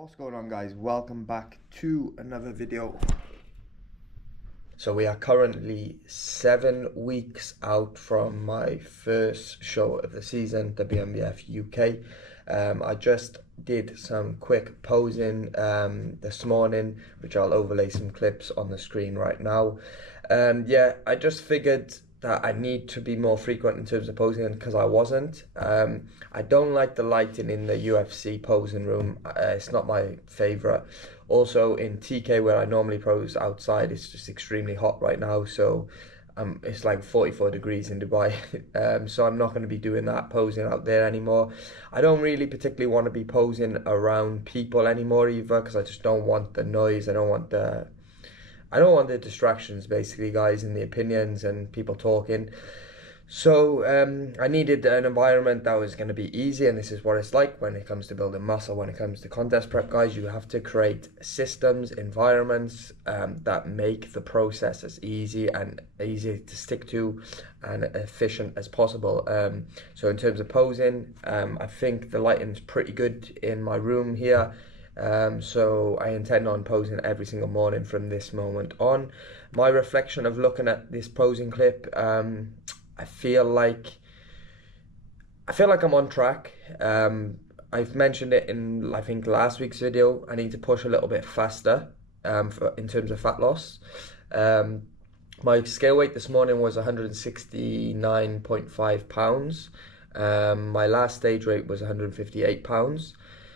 What's going on, guys? Welcome back to another video. So we are currently 7 weeks out from my first show of the season, WMBF UK. I just did some quick posing this morning, which I'll overlay some clips on the screen right now. Yeah, I just figured that I need to be more frequent in terms of posing because I wasn't. I don't like the lighting in the UFC posing room. It's not my favourite. Also in TK, where I normally pose outside, it's just extremely hot right now. So it's like 44 degrees in Dubai. So I'm not going to be doing that posing out there anymore. I don't really particularly want to be posing around people anymore either, because I just don't want the noise. I don't want the distractions, basically, guys, and the opinions and people talking. So I needed an environment that was going to be easy, and this is what it's like when it comes to building muscle. When it comes to contest prep, guys, you have to create systems, environments that make the process as easy to stick to and efficient as possible. So in terms of posing, I think the lighting's pretty good in my room here. So I intend on posing every single morning from this moment on. My reflection of looking at this posing clip, I feel like I'm on track. I've mentioned it in, I think, last week's video. I need to push a little bit faster in terms of fat loss. My scale weight this morning was 169.5 pounds. My last stage weight was 158 pounds.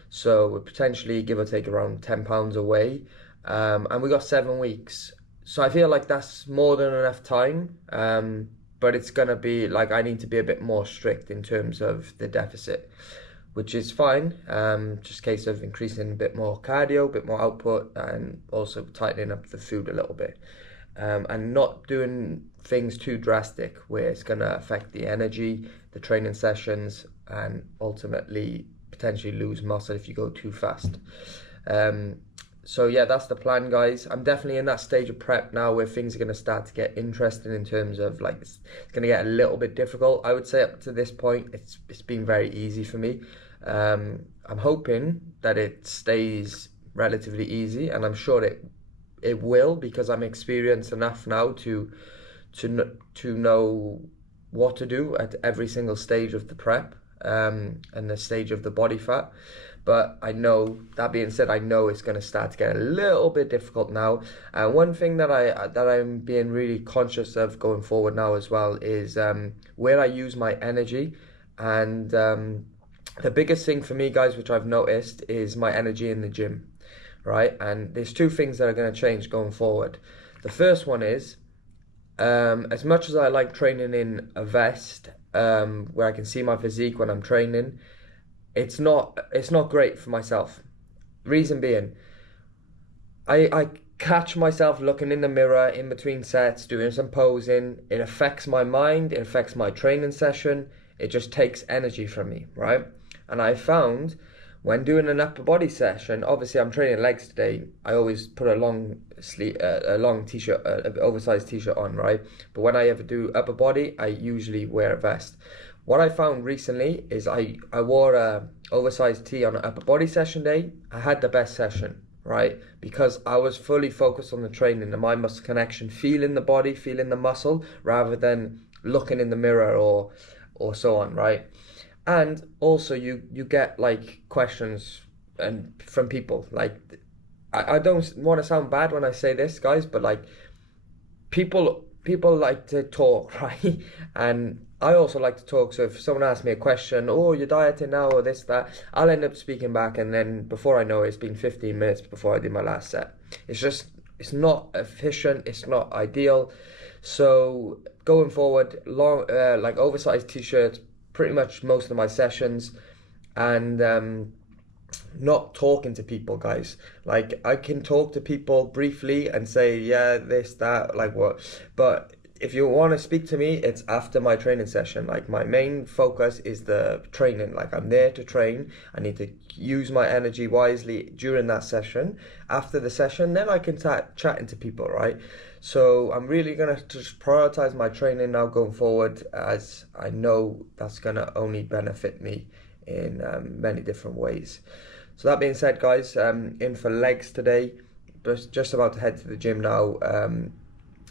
So we're potentially, give or take, around 10 pounds away. And we got 7 weeks. So I feel like that's more than enough time. But it's going to be, like, I need to be a bit more strict in terms of the deficit, which is fine. Just a case of increasing a bit more cardio, a bit more output, and also tightening up the food a little bit. And not doing things too drastic where it's going to affect the energy, the training sessions, and ultimately potentially lose muscle if you go too fast. So yeah, that's the plan, guys. I'm definitely in that stage of prep now where things are going to start to get interesting in terms of, like, it's going to get a little bit difficult. I would say up to this point it's been very easy for me. I'm hoping that it stays relatively easy, and I'm sure it will, because I'm experienced enough now to know what to do at every single stage of the prep and the stage of the body fat. But I know, that being said, I know it's going to start to get a little bit difficult now. One thing that I'm being really conscious of going forward now as well is where I use my energy. And the biggest thing for me, guys, which I've noticed, is my energy in the gym, right? And there's two things that are going to change going forward. The first one is, as much as I like training in a vest, where I can see my physique when I'm training, it's not great for myself. Reason being, I catch myself looking in the mirror in between sets, doing some posing. It affects my mind, it affects my training session. It just takes energy from me, right? And I found when doing an upper body session, obviously I'm training legs today, I always put a long t-shirt, oversized t-shirt on, right? But when I ever do upper body, I usually wear a vest. What I found recently is I wore a oversized tee on an upper body session day. I had the best session, right? Because I was fully focused on the training, the mind muscle connection, feeling the body, feeling the muscle, rather than looking in the mirror or so on, right? And also you get, like, questions and from people. Like, I don't want to sound bad when I say this, guys, but, like, people like to talk, right? And I also like to talk. So if someone asks me a question, oh, you're dieting now, or this, that, I'll end up speaking back, and then before I know it, it's been 15 minutes before I did my last set. It's not efficient, it's not ideal. So going forward, like oversized t-shirts pretty much most of my sessions, and not talking to people, guys. Like, I can talk to people briefly and say, yeah, this, that, like, what, but if you want to speak to me, it's after my training session. Like, my main focus is the training. Like, I'm there to train. I need to use my energy wisely during that session. After the session, then I can start chatting to people, right? So I'm really going to just prioritize my training now going forward, as I know that's going to only benefit me in many different ways. So that being said, guys, in for legs today. But just about to head to the gym now.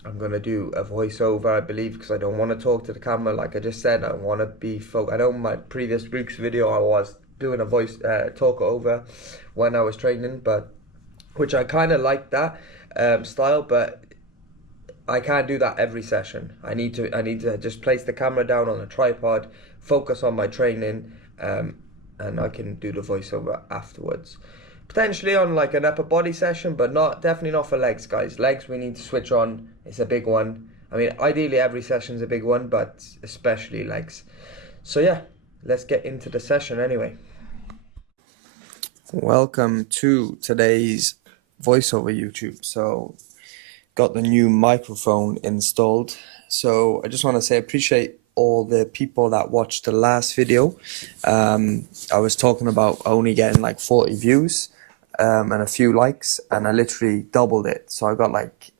I'm gonna do a voiceover, I believe, because I don't want to talk to the camera. Like I just said, I want to be focused. I know in my previous week's video I was doing a voice talk over when I was training, but which I kind of like that style, but I can't do that every session. I need to just place the camera down on a tripod, focus on my training, and I can do the voiceover afterwards. Potentially on like an upper body session, but definitely not for legs, guys. Legs we need to switch on. It's a big one. I mean, ideally every session's a big one, but especially legs. So yeah, let's get into the session anyway. Welcome to today's voiceover YouTube. So got the new microphone installed. So I just want to say I appreciate all the people that watched the last video. I was talking about only getting like 40 views and a few likes, and I literally doubled it. So I got like,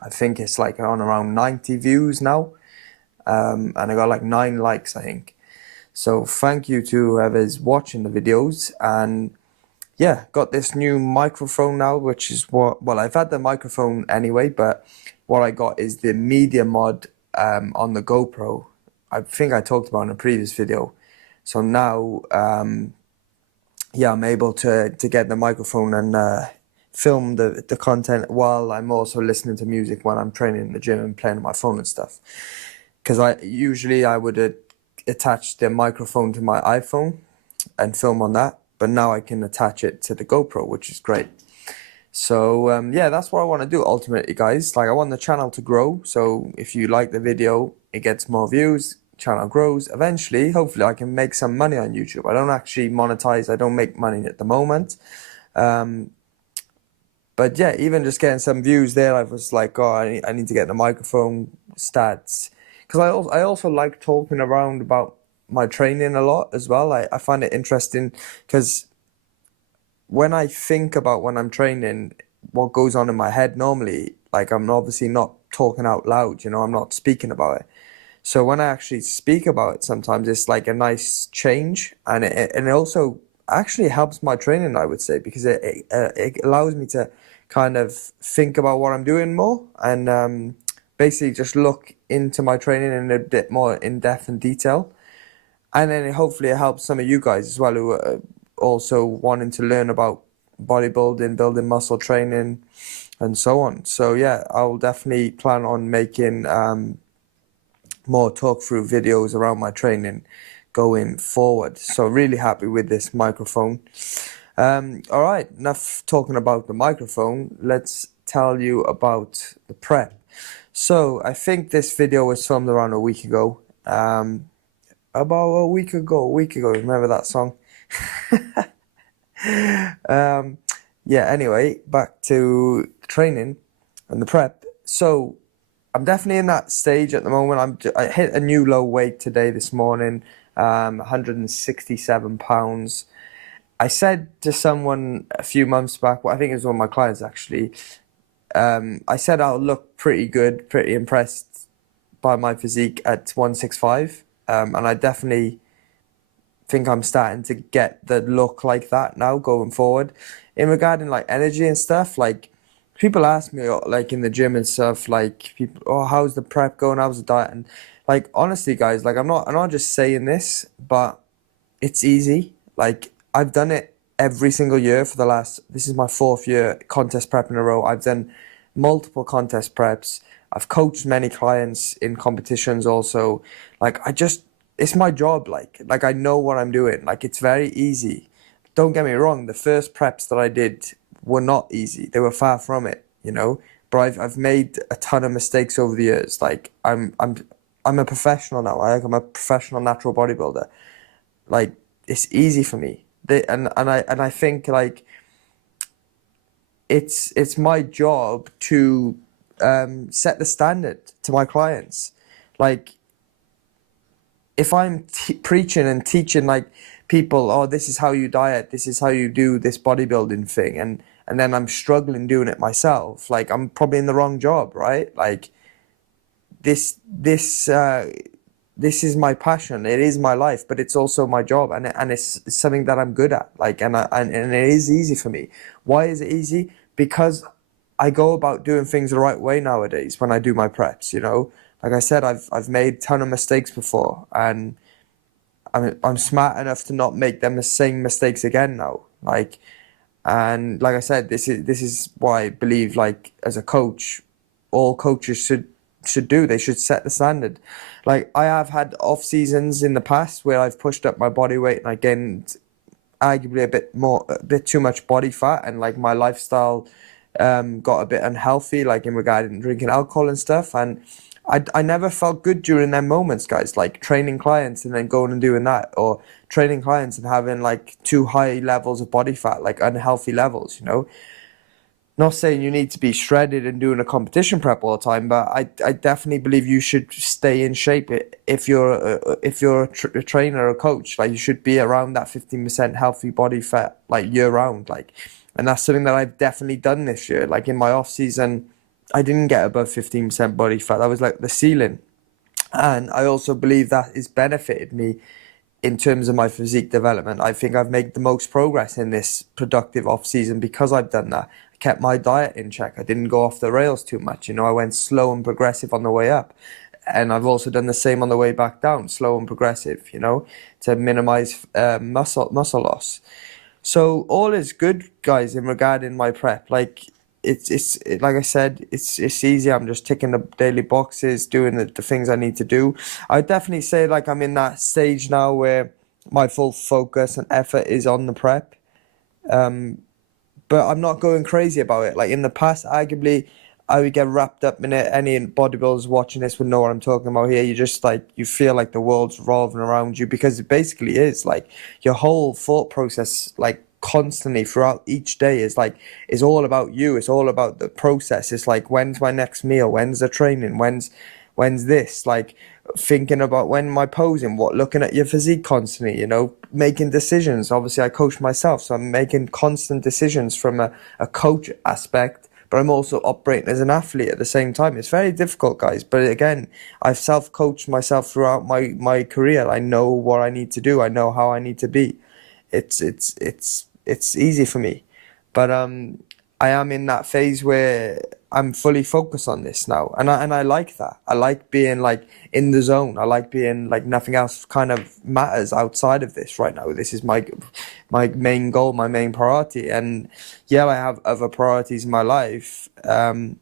I think it's like on around 90 views now, and I got like 9 likes, I think. So thank you to whoever's watching the videos. And yeah, got this new microphone now, which is well, I've had the microphone anyway, but what I got is the media mod on the GoPro. I think I talked about in a previous video. So now, yeah, I'm able to get the microphone and film the content while I'm also listening to music when I'm training in the gym and playing on my phone and stuff. Because I would attach the microphone to my iPhone and film on that. But now I can attach it to the GoPro, which is great. So yeah, that's what I want to do ultimately, guys. Like I want the channel to grow. So if you like the video, it gets more views, channel grows. Eventually, hopefully I can make some money on YouTube. I don't actually monetize. I don't make money at the moment. But yeah, even just getting some views there, I was like, oh, I need to get the microphone stats. Because I also like talking around about my training a lot as well. I find it interesting because when I think about when I'm training, what goes on in my head normally, like I'm obviously not talking out loud, I'm not speaking about it. So when I actually speak about it, sometimes it's like a nice change, and it also actually helps my training, I would say, because it allows me to kind of think about what I'm doing more and basically just look into my training in a bit more in depth and detail. And then hopefully it helps some of you guys as well who are also wanting to learn about bodybuilding, building muscle training, and so on. So yeah, I'll definitely plan on making more talk through videos around my training going forward. So really happy with this microphone. All right, enough talking about the microphone. Let's tell you about the prep. So I think this video was filmed around a week ago. About a week ago, remember that song? Yeah, anyway, back to training and the prep. So I'm definitely in that stage at the moment. I hit a new low weight today, this morning, 167 pounds. I said to someone a few months back, well, I think it was one of my clients actually, I said I'll look pretty good, pretty impressed by my physique at 165. And I definitely think I'm starting to get the look like that now going forward. In regarding like energy and stuff, like people ask me like in the gym and stuff, like people, oh, how's the prep going? How's the diet? And like honestly, guys, like I'm not just saying this, but it's easy. Like I've done it every single year for this is my 4th year contest prep in a row. I've done multiple contest preps. I've coached many clients in competitions also. Like it's my job. Like I know what I'm doing. Like it's very easy. Don't get me wrong. The first preps that I did were not easy. They were far from it, But I've made a ton of mistakes over the years. Like I'm a professional now. I'm a professional natural bodybuilder. Like it's easy for me. I think like it's my job to set the standard to my clients. Like if I'm preaching and teaching like people, oh, this is how you diet, this is how you do this bodybuilding thing, and then I'm struggling doing it myself, like I'm probably in the wrong job, right? Like this this is my passion. It is my life, but it's also my job, and it's something that I'm good at. Like, and it is easy for me. Why is it easy? Because I go about doing things the right way nowadays when I do my preps. You know, like I said, I've made a ton of mistakes before, and I'm smart enough to not make them the same mistakes again now. Like, and like I said, this is why I believe, like, as a coach, all coaches should do. They should set the standard. Like, I have had off seasons in the past where I've pushed up my body weight and I gained arguably a bit too much body fat, and like my lifestyle got a bit unhealthy, like in regarding drinking alcohol and stuff. And I never felt good during them moments, guys, like training clients and then going and doing that, or training clients and having like too high levels of body fat, like unhealthy levels, you know. Not saying you need to be shredded and doing a competition prep all the time, but I definitely believe you should stay in shape if you're a trainer or a coach. Like, you should be around that 15% healthy body fat like year round. Like, and that's something that I've definitely done this year. Like, in my off season, I didn't get above 15% body fat. That was like the ceiling. And I also believe that has benefited me in terms of my physique development. I think I've made the most progress in this productive off season because I've done that. I kept my diet in check. I didn't go off the rails too much. You know, I went slow and progressive on the way up. And I've also done the same on the way back down, slow and progressive, you know, to minimize muscle loss. So all is good, guys, in regarding my prep. Like, like I said, it's easy. I'm just ticking the daily boxes, doing the things I need to do. I definitely say, like, I'm in that stage now where my full focus and effort is on the prep. Um, but I'm not going crazy about it. Like, in the past, arguably, I would get wrapped up in it. Any bodybuilders watching this would know what I'm talking about here. You just, like, you feel like the world's revolving around you, because it basically is. Like, your whole thought process, like, constantly throughout each day is all about you. It's all about the process. It's like, when's my next meal? When's the training? When's this? Like, thinking about when am I posing, what, looking at your physique constantly, you know, making decisions. Obviously, I coach myself, so I'm making constant decisions from a coach aspect, but I'm also operating as an athlete at the same time. It's very difficult, guys. But again, I've self-coached myself throughout my career. I know what I need to do. I know how I need to be. It's easy for me. But I am in that phase where I'm fully focused on this now, and I like that. I like being like in the zone. I like being like nothing else kind of matters outside of this right now. This is my main goal, my main priority, and yeah, I have other priorities in my life. Arguably,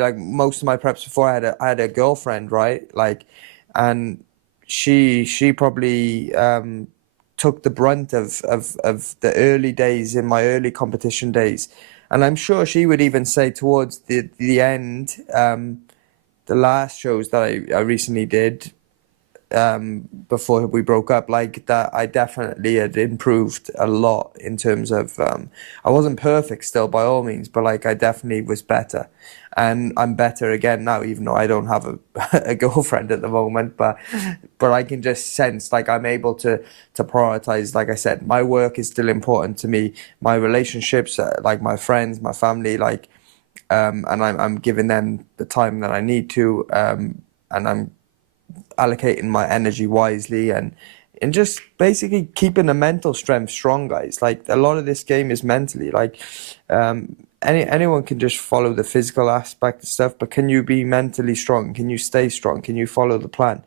like most of my preps before, I had a girlfriend, right? Like, and she probably took the brunt of the early days in my early competition days. And I'm sure she would even say towards the end, the last shows that I recently did, before we broke up, like that I definitely had improved a lot in terms of I wasn't perfect still by all means, but like I definitely was better. And I'm better again now, even though I don't have a girlfriend at the moment, but I can just sense like I'm able to prioritize. Like I said, my work is still important to me, my relationships, like my friends, my family, like and I'm giving them the time that I need to, and I'm allocating my energy wisely, and just basically keeping the mental strength strong, guys. Like, a lot of this game is mentally. Like, anyone can just follow the physical aspect of stuff, but can you be mentally strong? Can you stay strong? Can you follow the plan?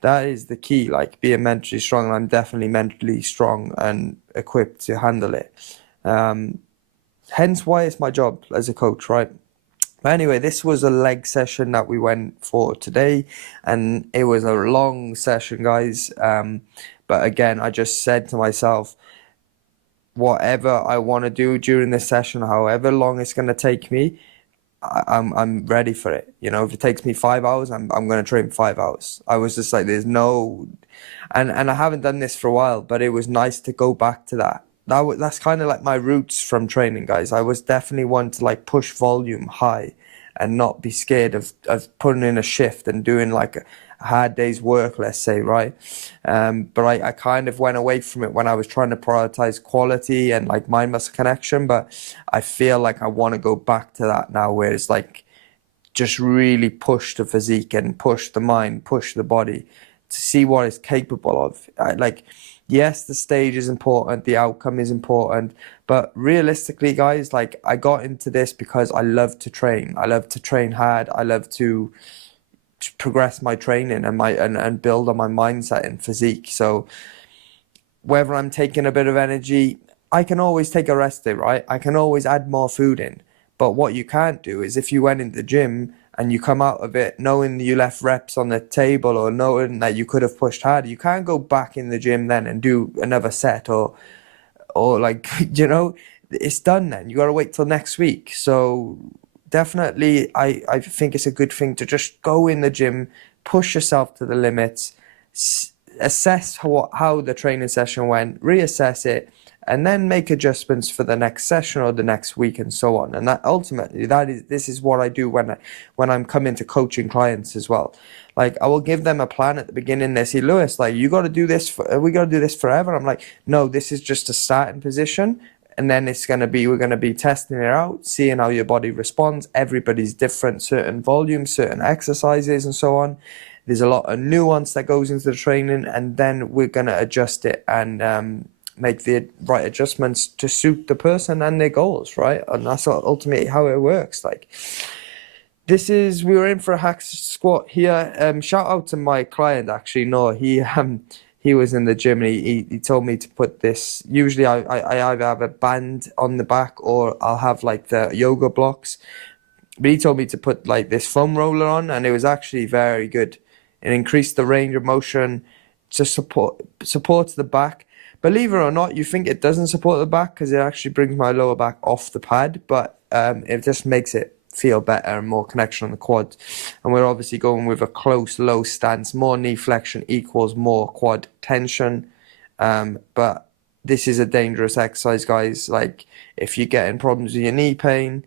That is the key, like being mentally strong. And I'm definitely mentally strong and equipped to handle it. Um, Hence why it's my job as a coach, right? But anyway, this was a leg session that we went for today, and it was a long session, guys. But again, I just said to myself, whatever I want to do during this session, however long it's going to take me, I'm ready for it. You know, if it takes me 5 hours, I'm going to train 5 hours. I was just like, there's no, and I haven't done this for a while, but it was nice to go back to that. That's kind of like my roots from training, guys. I was definitely one to like push volume high and not be scared of putting in a shift and doing like a hard day's work, let's say, right? But I kind of went away from it when I was trying to prioritize quality and like mind muscle connection. But I feel like I want to go back to that now, where it's like just really push the physique and push the mind, push the body to see what it's capable of. Like, yes, the stage is important, the outcome is important, but realistically, guys, like, I got into this because I love to train. I love to train hard. I love to progress my training and build on my mindset and physique. So whether I'm taking a bit of energy, I can always take a rest day, right? I can always add more food in. But what you can't do is if you went into the gym and you come out of it knowing you left reps on the table or knowing that you could have pushed harder, you can't go back in the gym then and do another set or like, it's done then. You got to wait till next week. So definitely, I think it's a good thing to just go in the gym, push yourself to the limits, assess how the training session went, reassess it, and then make adjustments for the next session or the next week and so on. And that ultimately, this is what I do when I'm coming to coaching clients as well. Like, I will give them a plan at the beginning. They say, Lewis, like, we got to do this forever. I'm like, no, this is just a starting position. And then we're going to be testing it out, seeing how your body responds. Everybody's different, certain volumes, certain exercises and so on. There's a lot of nuance that goes into the training, and then we're going to adjust it and make the right adjustments to suit the person and their goals, right? And that's ultimately how it works. Like, we were in for a hack squat here. Shout out to my client, actually. No, he was in the gym and he told me to put this. Usually I either have a band on the back or I'll have like the yoga blocks. But he told me to put like this foam roller on, and it was actually very good. It increased the range of motion to supports the back. Believe it or not, you think it doesn't support the back because it actually brings my lower back off the pad, but it just makes it feel better and more connection on the quad. And we're obviously going with a close low stance. More knee flexion equals more quad tension. But this is a dangerous exercise, guys. Like, if you're getting problems with your knee pain,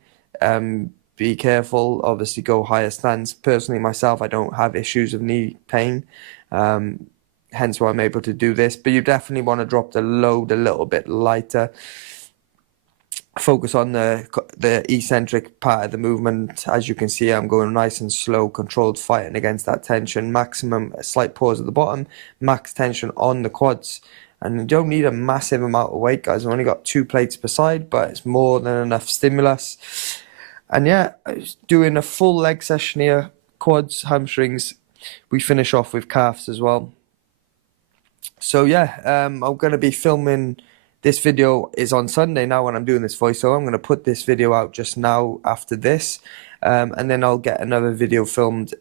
be careful. Obviously go higher stance. Personally, myself, I don't have issues of knee pain. Hence why I'm able to do this. But you definitely want to drop the load a little bit lighter. Focus on the eccentric part of the movement. As you can see, I'm going nice and slow, controlled, fighting against that tension. Maximum, a slight pause at the bottom, max tension on the quads. And you don't need a massive amount of weight, guys. I've only got 2 plates per side, but it's more than enough stimulus. And yeah, doing a full leg session here, quads, hamstrings. We finish off with calves as well. So yeah, I'm going to be filming. This video is on Sunday now when I'm doing this voiceover. I'm going to put this video out just now after this. And then I'll get another video filmed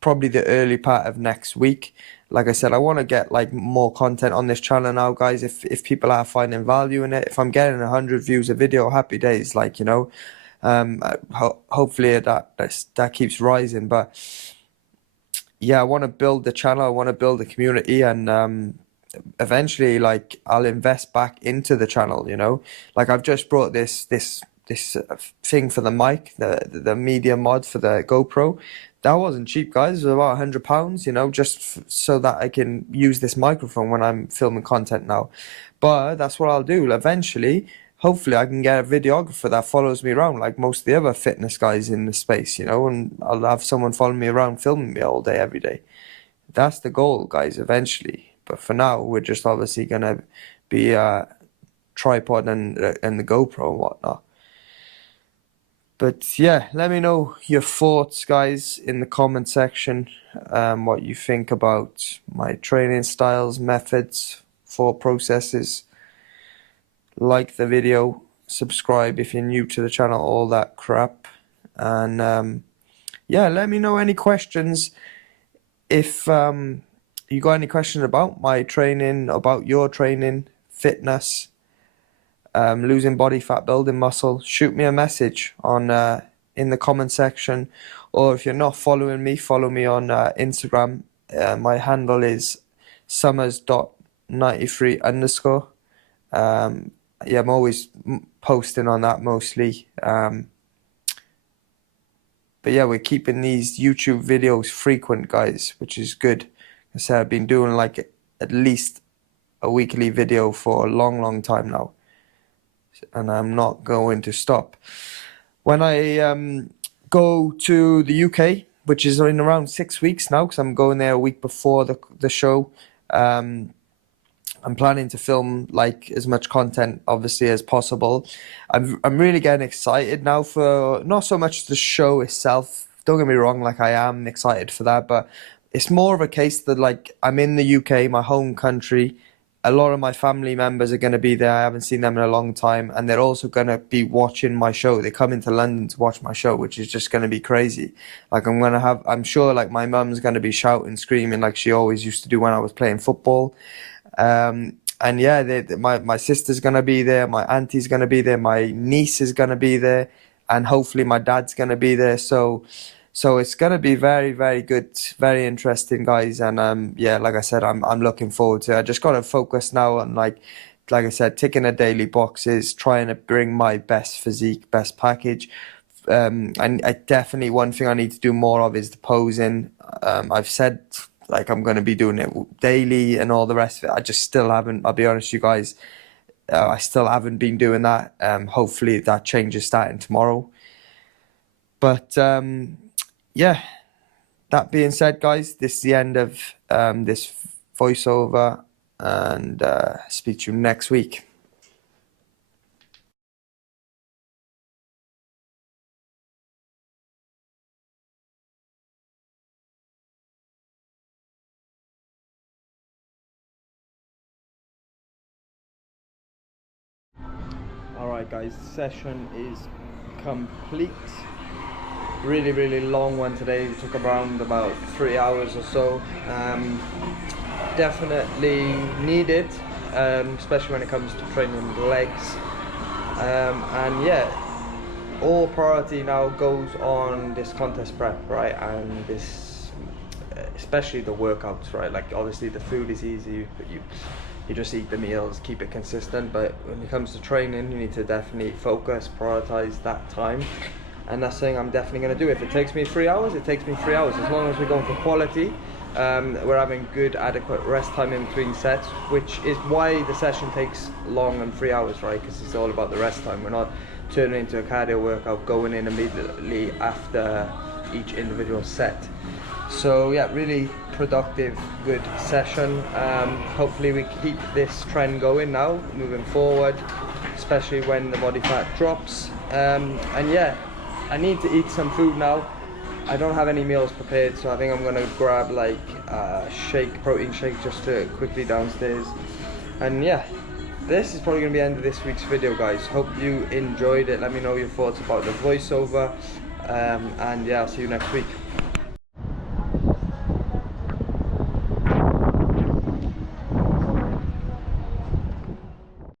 probably the early part of next week. Like I said, I want to get like more content on this channel now, guys. If people are finding value in it, if I'm getting 100 views a video, happy days. Like, hopefully that keeps rising. But yeah, I want to build the channel. I want to build a community, and eventually, like, I'll invest back into the channel. Like, I've just brought this thing for the mic, the media mod for the GoPro. That wasn't cheap, guys. It was about £100, just so that I can use this microphone when I'm filming content now. But that's what I'll do eventually. Hopefully, I can get a videographer that follows me around like most of the other fitness guys in the space, and I'll have someone following me around, filming me all day, every day. That's the goal, guys, eventually. But for now, we're just obviously going to be a tripod and the GoPro and whatnot. But yeah, let me know your thoughts, guys, in the comment section. What you think about my training styles, methods, thought processes. Like the video, subscribe if you're new to the channel, all that crap. And yeah, let me know any questions. If you got any questions about my training, about your training, fitness, losing body fat, building muscle, shoot me a message on in the comment section. Or if you're not following me, follow me on Instagram. My handle is summers.93_. Yeah, I'm always posting on that mostly. But yeah, we're keeping these YouTube videos frequent, guys, which is good. I said I've been doing like at least a weekly video for a long time now, and I'm not going to stop. When I go to the UK, which is in around 6 weeks now, because I'm going there a week before the show. I'm planning to film like as much content obviously as possible. I'm really getting excited now for not so much the show itself. Don't get me wrong, like I am excited for that, but it's more of a case that like I'm in the UK, my home country. A lot of my family members are going to be there. I haven't seen them in a long time, and they're also going to be watching my show. They come into London to watch my show, which is just going to be crazy. Like I'm sure like my mum's going to be shouting, screaming like she always used to do when I was playing football. And yeah, my sister's gonna be there, my auntie's gonna be there, my niece is gonna be there, and hopefully my dad's gonna be there. So it's gonna be very, very good, very interesting, guys. And yeah, like I said, I'm looking forward to it. I just gotta focus now on like I said, ticking the daily boxes, trying to bring my best physique, best package. And I definitely, one thing I need to do more of is the posing. I've said like I'm going to be doing it daily and all the rest of it. I just still haven't, I'll be honest, you guys, I still haven't been doing that. Hopefully that changes starting tomorrow. But yeah, that being said, guys, this is the end of this voiceover, and speak to you next week. Alright guys, session is complete. Really, really long one today. It took around about 3 hours or so. Definitely needed, especially when it comes to training the legs. And yeah, all priority now goes on this contest prep, right? And this, especially the workouts, right? Like obviously the food is easy, but you just eat the meals, keep it consistent. But when it comes to training, you need to definitely focus, prioritize that time. And that's something I'm definitely going to do. If it takes me 3 hours, it takes me 3 hours. As long as we're going for quality, we're having good, adequate rest time in between sets, which is why the session takes long and 3 hours, right? Because it's all about the rest time. We're not turning into a cardio workout, going in immediately after each individual set. So yeah, really productive, good session. Hopefully we keep this trend going now, moving forward, especially when the body fat drops. And yeah, I need to eat some food now. I don't have any meals prepared, so I think I'm gonna grab like a protein shake just to quickly downstairs. And yeah, this is probably gonna be the end of this week's video, guys. Hope you enjoyed it. Let me know your thoughts about the voiceover. And yeah, I'll see you next week.